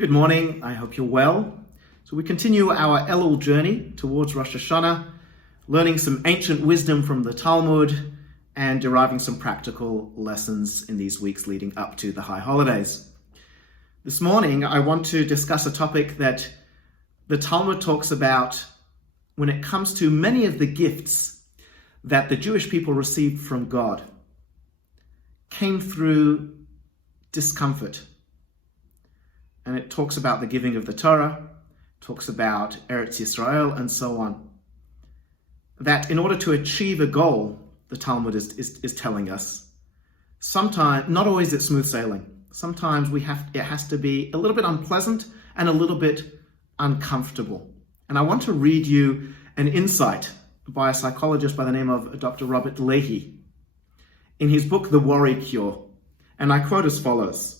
Good morning, I hope you're well. So we continue our Elul journey towards Rosh Hashanah, learning some ancient wisdom from the Talmud and deriving some practical lessons in these weeks leading up to the high holidays. This morning, I want to discuss a topic that the Talmud talks about when it comes to many of the gifts that the Jewish people received from God came through discomfort. And it talks about the giving of the Torah, talks about Eretz Yisrael, and so on. That in order to achieve a goal, the Talmud is telling us, sometimes, not always it's smooth sailing. Sometimes it has to be a little bit unpleasant and a little bit uncomfortable. And I want to read you an insight by a psychologist by the name of Dr. Robert Leahy in his book, The Worry Cure. And I quote as follows: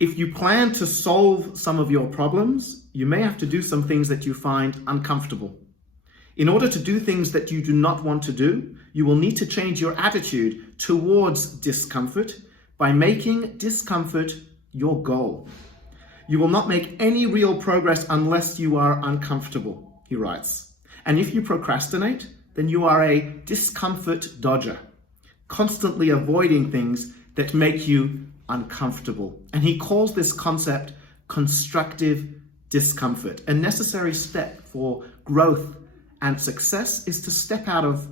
"If you plan to solve some of your problems, you may have to do some things that you find uncomfortable. In order to do things that you do not want to do, you will need to change your attitude towards discomfort by making discomfort your goal. You will not make any real progress unless you are uncomfortable," he writes. "And if you procrastinate, then you are a discomfort dodger, constantly avoiding things that make you uncomfortable." And he calls this concept constructive discomfort. A necessary step for growth and success is to step out of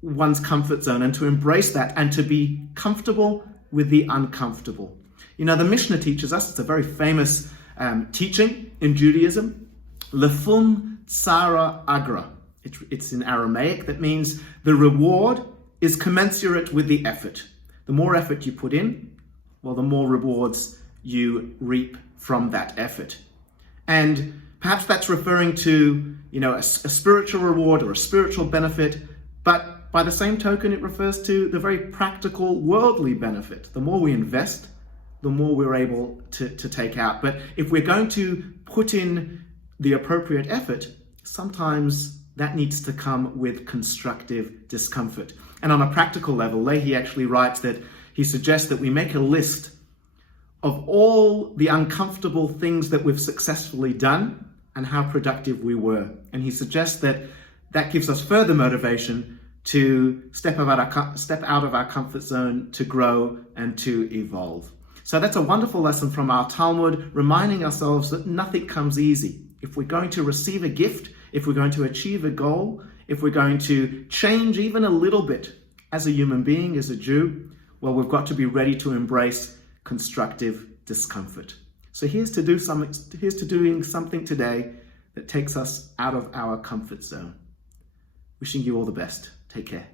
one's comfort zone and to embrace that and to be comfortable with the uncomfortable. You know, the Mishna teaches us, it's a very famous teaching in Judaism, lefum tsara agra. It's in Aramaic. That means the reward is commensurate with the effort. The more effort you put in, well, the more rewards you reap from that effort. And perhaps that's referring to, a spiritual reward or a spiritual benefit, but by the same token, it refers to the very practical worldly benefit. The more we invest, the more we're able to take out. But if we're going to put in the appropriate effort, sometimes that needs to come with constructive discomfort. And on a practical level, Leahy actually writes that he suggests that we make a list of all the uncomfortable things that we've successfully done and how productive we were. And he suggests that gives us further motivation to step out of our comfort zone, to grow and to evolve. So that's a wonderful lesson from our Talmud, reminding ourselves that nothing comes easy. If we're going to receive a gift, if we're going to achieve a goal, if we're going to change even a little bit as a human being, as a Jew, well, we've got to be ready to embrace constructive discomfort. So here's to doing something today that takes us out of our comfort zone. Wishing you all the best. Take care.